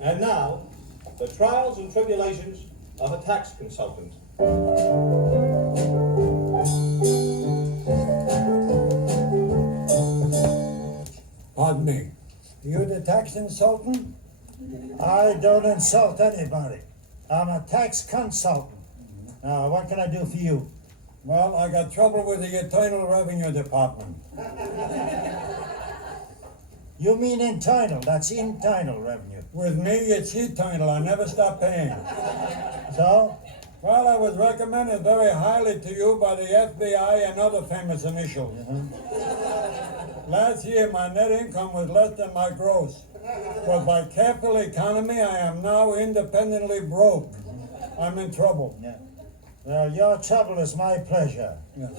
And now, the trials and tribulations of a tax consultant. Pardon me. You the tax consultant? I don't insult anybody. I'm a tax consultant. Now, what can I do for you? Well, I got trouble with the Internal Revenue Department. You mean internal? That's internal revenue. With me, it's eternal. I never stop paying. So? Well, I was recommended very highly to you by the FBI and other famous initials. Last year, my net income was less than my gross. But by careful economy, I am now independently broke. I'm in trouble. Yeah. Well, your trouble is my pleasure. Yeah.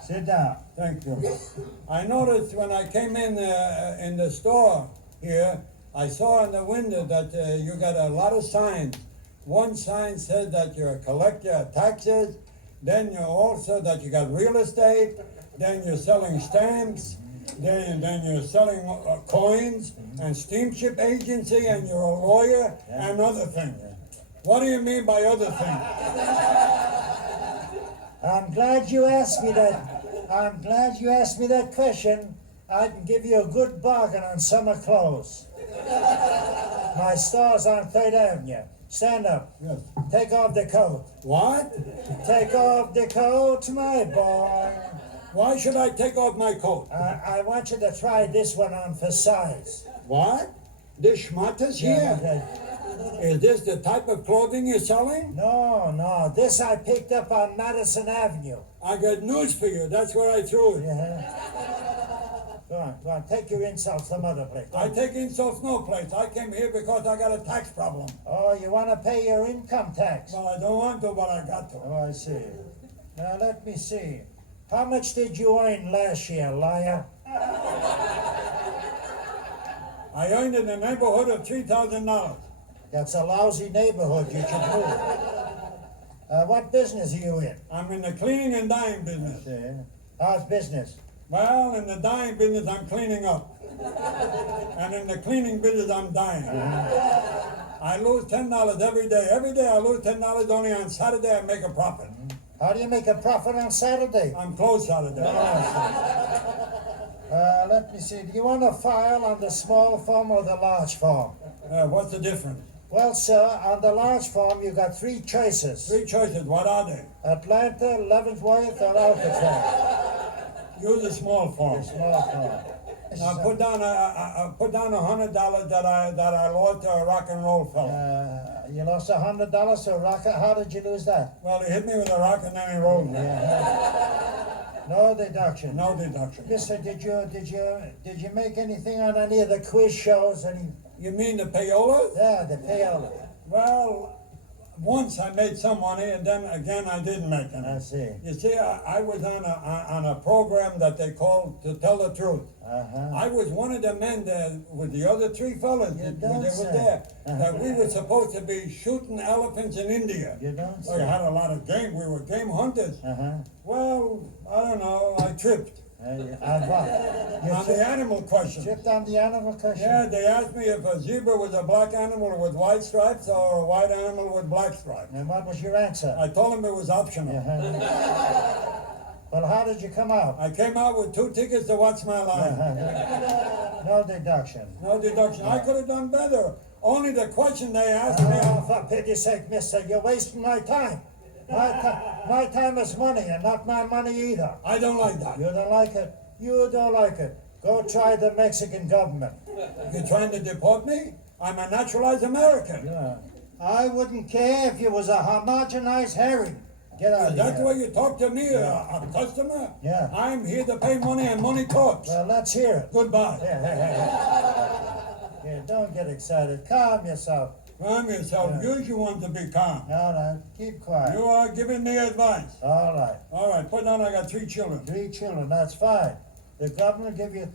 Sit down. Thank you. I noticed when I came in the store here, I saw in the window that you got a lot of signs. One sign said that you're a collector of taxes, then you're also that you got real estate, then you're selling stamps, then you're selling coins and steamship agency, and you're a lawyer and other things. What do you mean by other things? I'm glad you asked me that. I'm glad you asked me that question. I can give you a good bargain on summer clothes. My store's on 3rd Avenue. Stand up. Yes. Take off the coat. What? Take off the coat, my boy. Why should I take off my coat? I want you to try this one on for size. What? This schmatters here? Is this the type of clothing you're selling? No. This I picked up on Madison Avenue. I got news for you. That's where I threw it. Yeah. Go on. Take your insults some other place. I take insults no place. I came here because I got a tax problem. Oh, you want to pay your income tax? Well, I don't want to, but I got to. Oh, I see. Now, let me see. How much did you earn last year, liar? I earned in the neighborhood of $3,000. That's a lousy neighborhood. You should move. What business are you in? I'm in the cleaning and dyeing business. How's business? Well, in the dyeing business, I'm cleaning up. And in the cleaning business, I'm dyeing. I lose $10 every day. Every day I lose $10. Only on Saturday I make a profit. How do you make a profit on Saturday? I'm closed Saturday. Let me see. Do you want a file on the small form or the large form? What's the difference? Well, sir, on the large form, you got 3 choices. 3 choices. What are they? Atlanta, Leavenworth, or Alcatraz. Use the small form. The small form. Now put down $100 that I lost to a rock and roll fella. You lost $100 to a rocker? How did you lose that? Well, he hit me with a rock and then he rolled me. No deduction. No deduction. Mister, did you make anything on any of the quiz shows? You mean the payolas? Yeah, the payola. Well, once I made some money, and then again I didn't make any. I see. You see, I was on a program that they called To Tell the Truth. I was one of the men there with the other 3 fellas You that don't were say. there. That we were supposed to be shooting elephants in India. You don't We say. had a lot of game. We were game hunters. Well, I don't know. I tripped On on the animal question. tripped on the animal question? Yeah, they asked me if a zebra was a black animal with white stripes or a white animal with black stripes. And what was your answer? I told them it was optional. Well, how did you come out? I came out with 2 tickets to watch my line. No deduction. No deduction. I could have done better. Only the question they asked me. Oh, for pity's sake, mister, you're wasting my time. My time is money, and not my money either. I don't like that. You don't like it? You don't like it. Go try the Mexican government. You're trying to deport me? I'm a naturalized American. Yeah. I wouldn't care if you was a homogenized herring. Get out of That's the here. way you talk to me, a customer? Yeah. I'm here to pay money and money talks. Well, let's hear it. Goodbye. Yeah, don't get excited. Calm yourself. Calm yourself. You want to be calm. All right, keep quiet. You are giving me advice. All right. All right, put down I got 3 children. 3 children, that's fine. The government give you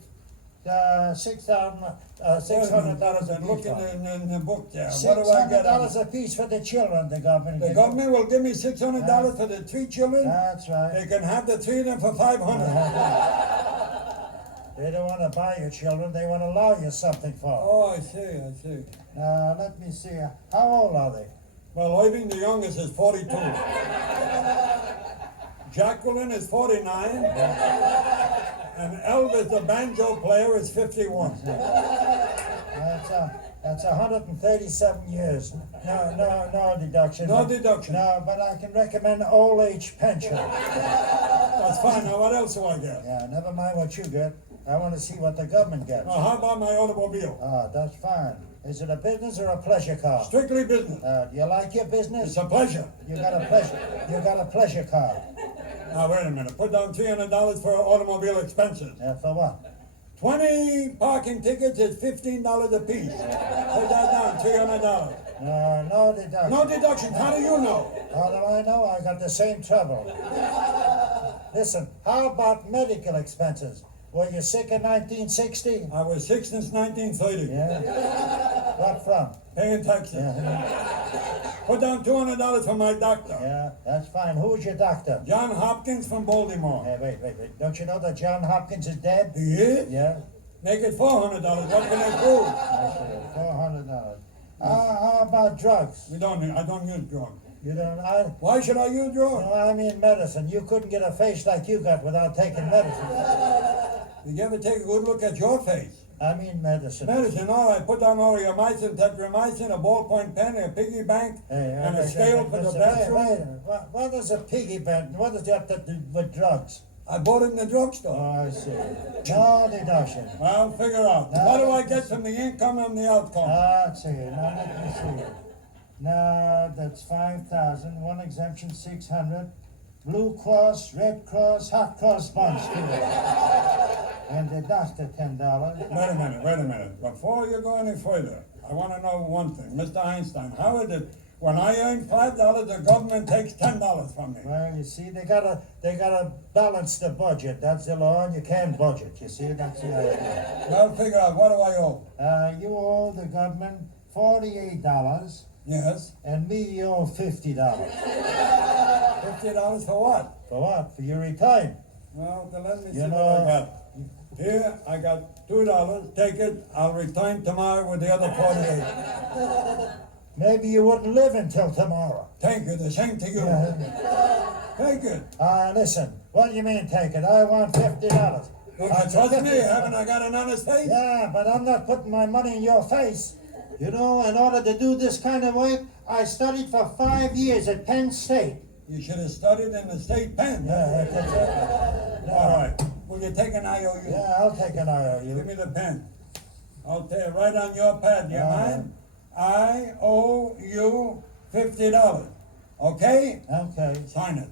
$600 And look in the book there. What do I get on $600 a piece for the children, the government. The government will give me $600 for the 3 children. That's right. They can have the 3 of them for $500. They don't want to buy you children, they want to allow you something for. Oh, I see. Now, let me see. How old are they? Well, Irving, the youngest, is 42. Jacqueline is 49. And Elvis, the banjo player, is 51. That's 137 years. No deduction. No deduction. No, but I can recommend old age pension. That's fine. Now, what else do I get? Yeah, never mind what you get. I want to see what the government gets. Now, how about my automobile? Ah, that's fine. Is it a business or a pleasure car? Strictly business. Do you like your It's business? a pleasure. You got a pleasure car. Now, wait a minute. Put down $300 for automobile expenses. For what? 20 parking tickets is $15 a piece. Put that down, $300. No deduction. No deduction. How do you know? How do I know? I got the same trouble. Listen, how about medical expenses? Were you sick in 1960? I was sick since 1930. Yeah. What from? Paying taxes. Yeah, Put down $200 for my doctor. yeah, that's fine. Who's your doctor? John Hopkins from Baltimore. Wait. Don't you know that John Hopkins is dead? He is? Yeah. Make it $400. What can I prove? $400. How about drugs? I don't use drugs. You don't. Why should I use drugs? No, I mean medicine. You couldn't get a face like you got without taking medicine. Did you ever take a good look at your face? I mean medicine. Medicine, all right. Put down aureomycin, tetramycin, a ballpoint pen, a piggy bank, and a scale for the bathroom. What is a piggy bank? What does that have to do with drugs? I bought it in the drugstore. Oh, I see. No deduction. Well, figure out. What do I get from the income and the outcome? Let's see. Now let me see. Now that's 5,000. One exemption 600. Blue Cross, Red Cross, Hot Cross bunch too. And the doctor $10. Wait a minute. Before you go any further, I want to know one thing. Mr. Einstein, how is it when I earn $5, the government takes $10 from me? Well, you see, they gotta balance the budget. That's the law, and you can't budget. You see, that's the idea. Well, figure out, what do I owe? You owe the government $48, Yes. and me you owe $50. $50 for what? For what? For your retirement. Well, then let me see You what know- I got. Here, I got $2. Take it. I'll return tomorrow with the other 48. Maybe you wouldn't live until tomorrow. Thank you. The same to you. Take it. Listen, what do you mean take it? I want $50. Don't you trust me? Haven't I got an honest face? Yeah, but I'm not putting my money in your face. You know, in order to do this kind of work, I studied for 5 years at Penn State. You should have studied in the state pen. Yeah, that's it. All right. Will you take an IOU? Yeah, I'll take an Give IOU. me the pen. I'll tell you right on your pad. Do you mind? I owe you $50. Okay? Okay. Sign it.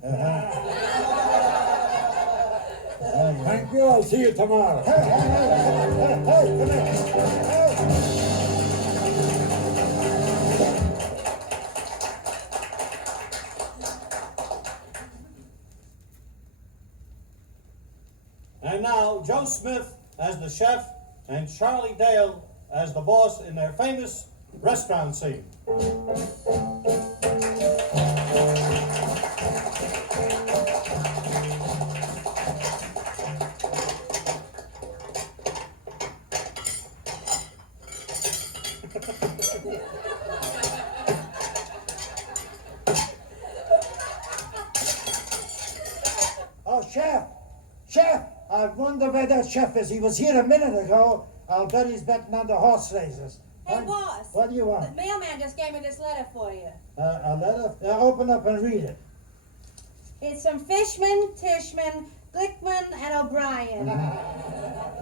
Hey, Thank you. I'll see you tomorrow. come here. Hey. And now, Joe Smith as the chef and Charlie Dale as the boss in their famous restaurant scene. Oh, Chef, I wonder where that chef is. He was here a minute ago. I'll bet he's betting on the horse races. Hey, Huh? boss. What do you The want? mailman just gave me this letter for you. A letter? Open up and read it. It's from Fishman, Tishman, Glickman, and O'Brien.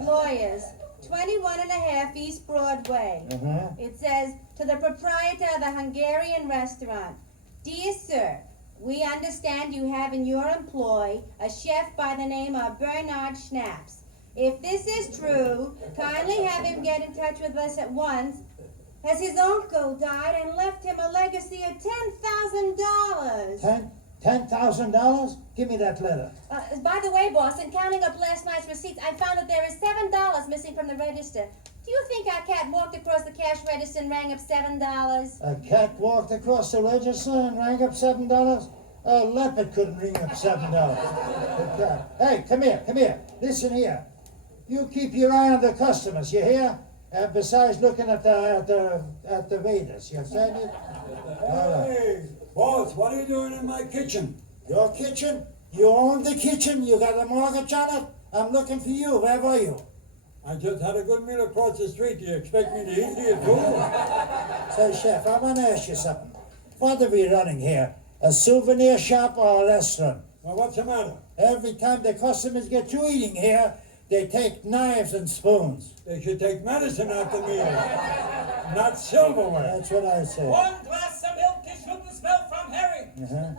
Lawyers, 21 and a half East Broadway. It says, to the proprietor of the Hungarian restaurant, Dear Sir, we understand you have in your employ a chef by the name of Bernard Schnaps. If this is true, kindly have him get in touch with us at once, as his uncle died and left him a legacy of $10,000. $10,000? Give me that letter. By the way, boss, in counting up last night's receipts, I found that there is $7 missing from the register. Do you think our cat walked across the cash register and rang up $7? A cat walked across the register and rang up $7? A leopard couldn't ring up $7. Hey, come here. Listen here. You keep your eye on the customers, you hear? And besides looking at the waiters, you understand it? Hey, boss, what are you doing in my kitchen? Your kitchen? You own the kitchen? You got a mortgage on it? I'm looking for you. Where were you? I just had a good meal across the street. Do you expect me to eat here too? Say, chef, I want to ask you something. What are we running here? A souvenir shop or a restaurant? Well, what's the matter? Every time the customers get through eating here, they take knives and spoons. They should take medicine after meals, not silverware. That's what I say. One glass of milk, it shouldn't smell from herring.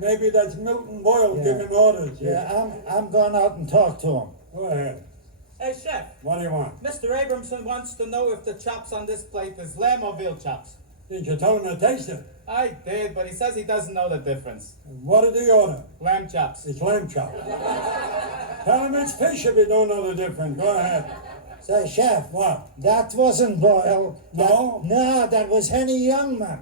Maybe that's Milton Boyle Yeah. giving orders. Yeah, I'm going out and talk to him. Go ahead. Hey, chef, What do you want? Mr. Abramson wants to know if the chops on this plate is lamb or veal chops. Did you tell him to taste it? I did, but he says he doesn't know the difference. What did he order? Lamb chops. It's lamb chop. Tell him it's fish if you don't know the difference. Go ahead. Say, chef, What? that wasn't Boyle. No? No, that was Henny Youngman.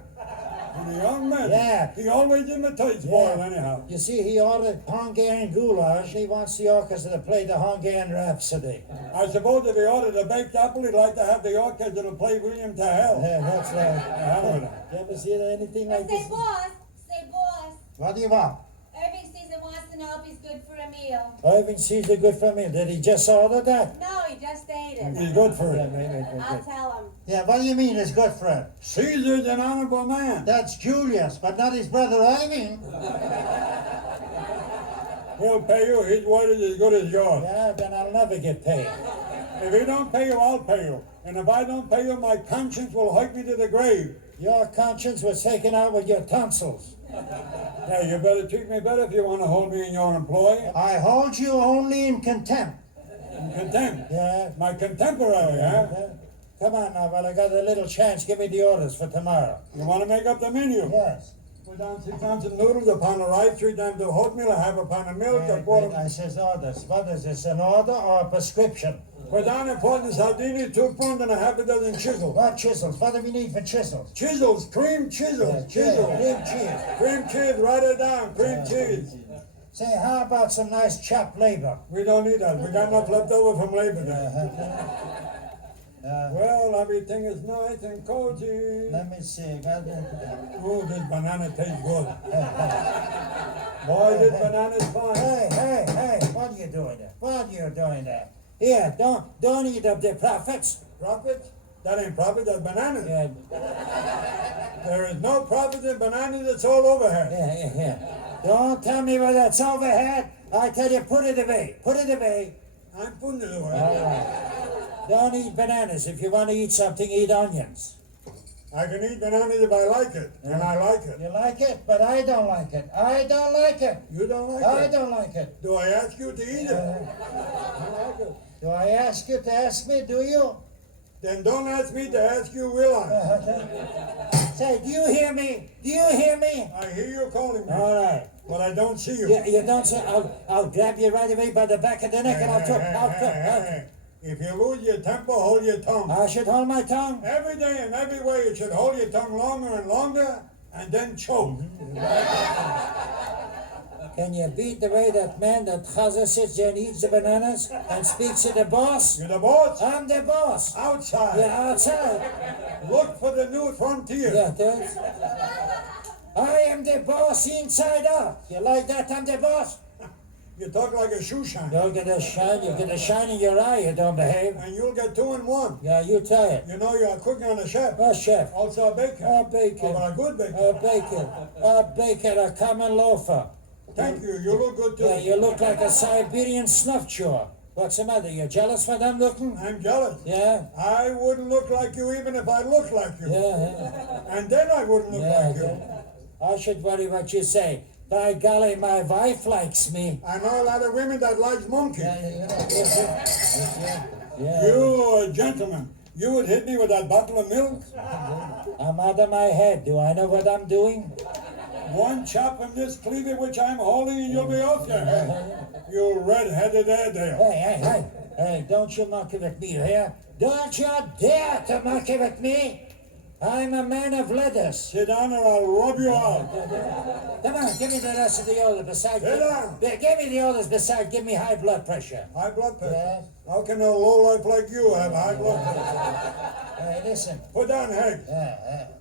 And the young man. Yeah. He always imitates Boyle anyhow. You see, he ordered Hungarian goulash. He wants the orchestra to play the Hungarian Rhapsody. I suppose if he ordered a baked apple, he'd like to have the orchestra to play William to hell. Yeah, that's Hell right. with it. You ever see anything like Say this? boss, What do you want? Irving Caesar wants to know if he's good for a meal. Irving Caesar good for me. Did he just order that? No, he just ate it. He's good for Yeah, it. maybe. I'll tell him. Yeah, what do you mean he's good for it? Caesar's an honorable man. That's Julius, but not his brother Irving. He'll pay you. His word is as good as yours. Yeah, then I'll never get paid. If he don't pay you, I'll pay you. And if I don't pay you, my conscience will hike me to the grave. Your conscience was taken out with your tonsils. Yeah, you better treat me better if you want to hold me in your employ. I hold you only in contempt. In contempt. Yeah. My contemporary, huh? Come on now, well, I got a little chance. Give me the orders for tomorrow. You want to make up the menu? Yes. Put down 6 ounces of noodles, a pound of rice, 3 times of oatmeal, a half a pound of milk, a quarter. I says orders. What is this, an order or a prescription? Put down a pot of sardines, 2 prawns, and a half a dozen chisels. What chisels? What do we need for chisels? Chisels, cream chisels, chisels. Cream cheese. Cream cheese, write it down, cream cheese. Say, how about some nice chopped labor? We don't need that. We got enough left over from Labor Day. Well, everything is nice and cozy. Let me see. Ooh, this banana tastes good. Boy, this banana's fine. Hey, what are you doing there? What are you doing there? Here, don't eat up the profits. Profit? That ain't profit, that's bananas. Yeah, There is no profit in bananas, it's all overhead. yeah. Don't tell me where that's overhead. I tell you, put it away. Put it away. I'm putting it away. All right. Don't eat bananas. If you want to eat something, eat onions. I can eat bananas if I like it, and I like it. You like it, but I don't like it. I don't like it. You don't like I it? don't like it. Do I ask you to eat it? I like it. Do I ask you to ask me, do you? Then don't ask me to ask you, will I? Say, do you hear me? Do you hear me? I hear you calling me, All right. but I don't see you. You don't say, I'll grab you right away by the back of the neck and I'll Hey. If you lose your temper, hold your tongue. I should hold my tongue. Every day and every way, you should hold your tongue longer and longer, and then choke. Can you beat the way that man that Chaza sits there and eats the bananas and speaks to the boss? You're the boss? I'm the boss. Outside. Yeah, outside. Look for the new frontier. Yeah, there's. I am the boss inside out. You like that? I'm the boss. You talk like a shoe shine. You'll get a shine. You get a shine in your eye. You don't behave. And you'll get 2 in 1. Yeah, you try it. You know you're a cook and a chef. Oh, chef. Also a baker. A bacon. Oh, but a good baker. A baker, a common loafer. Thank you. You look good too. Yeah, you look like a Siberian snuff chewer. What's the matter? You jealous what I'm looking? I'm jealous. Yeah, I wouldn't look like you even if I looked like you. yeah, And then I wouldn't look yeah. like you. yeah. I should worry what you say. By golly, my wife likes me. I know a lot of women that likes monkeys. Yeah. You a gentleman. You would hit me with that bottle of milk? I'm out of my head. Do I know what I'm doing? One chop from this cleaver which I'm holding and you'll be off your head. You red-headed Airedale. Hey, don't you monkey with me, you hear? Don't you dare to monkey with me! I'm a man of letters. Sit down or I'll rub you out. Come on, give me the rest of the others besides. Sit down. Give me the others besides. Give me high blood pressure. High blood pressure. Yeah. How can a lowlife like you have high blood pressure? Hey, listen. Put down Heg.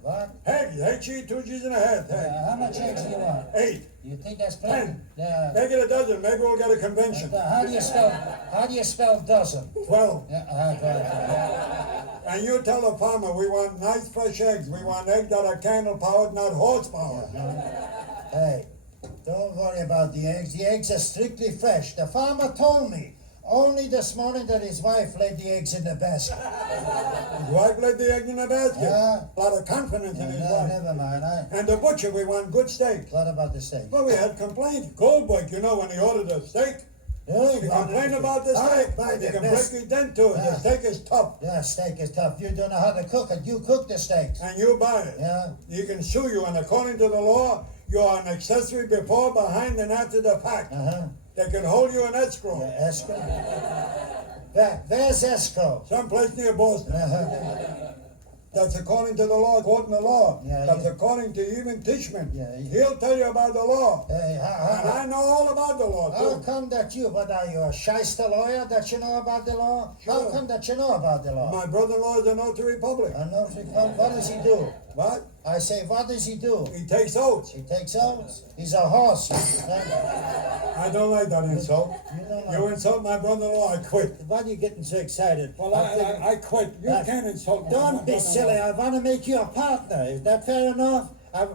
What? Heg, H-E, 2 G's and a half. Heg. How much eggs do you want? 8. You think that's plenty? 10. Make it a dozen. Maybe we'll get a convention. How do you spell dozen? 12. Yeah. And you tell the farmer we want nice fresh eggs. We want eggs that are candle powered, not horse powered. Hey, don't worry about the eggs. The eggs are strictly fresh. The farmer told me only this morning that his wife laid the eggs in the basket. His wife laid the egg in the basket. Yeah. A lot of confidence in his wife. Never mind. And the butcher, we want good steak. What about the steak? Well, we had complaints. Goldberg, you know, when he ordered a steak, Really? he complained about the steak. Buy You the can best. break his dent to it. Yeah. The steak is tough. Yeah, steak is tough. You don't know how to cook it. You cook the steaks. And you buy it. Yeah. You can sue you, and according to the law, you are an accessory before, behind, and after the fact. They can hold you in escrow. Yeah, escrow. There's escrow. Someplace near Boston. That's according to the law, quoting the law. Yeah, That's yeah. according to even Tishman. Yeah, yeah. He'll tell you about the law. Hey, And I know all about the law, how too. come that what are you, a shyster lawyer that you know about the law? How Sure. come that you know about the law? My brother-in-law is a notary public. I know, what does he do? What? I say, what does he do? He takes oaths. He takes oaths. He's a horse. I don't like that insult. You don't like- You insult my brother-in-law, I quit. Why are you getting so excited? Well, I quit. You can't insult my Don't be brother-in-law. silly. I want to make you a partner. Is that fair enough?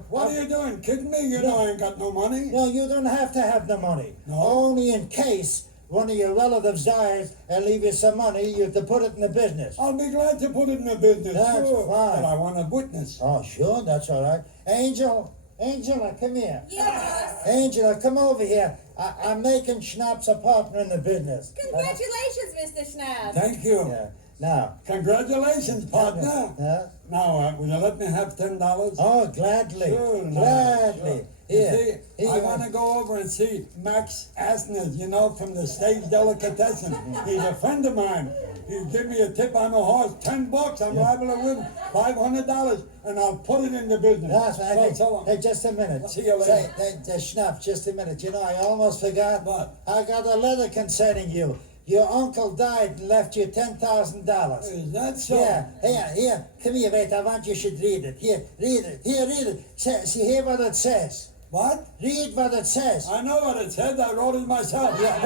What are you doing? Kidding me? You know I ain't got no money. No, you don't have to have the money. No? Only in case one of your relatives dies and leave you some money, you have to put it in the business. I'll be glad to put it in the business. That's sure. fine. But I want a witness. Oh, sure, that's all right. Angela, come here. Yes. Angela, come over here. I'm making Schnapp's a partner in the business. Congratulations, Mr. Schnapp. Thank you. Yeah. Now, Congratulations, partner. Now, will you let me have $10? oh, gladly. Sure, no, Gladly. sure. Here. You see, I want to go over and see Max Asnes, you know, from the Stage Delicatessen. He's a friend of mine. He give me a tip on a horse, $10. I'm liable to win $500, and I'll put it in the business. That's right. So, Hey, just a minute. See you later. Hey, Schnapp, just a minute. You know, I almost forgot. What? I got a letter concerning you. Your uncle died and left you $10,000. Is that so? Yeah, here. Come here, wait. I want you should read it. Here, read it. Here, read it. See, hear what it says. What? Read what it says. I know what it said. I wrote it myself. Yeah,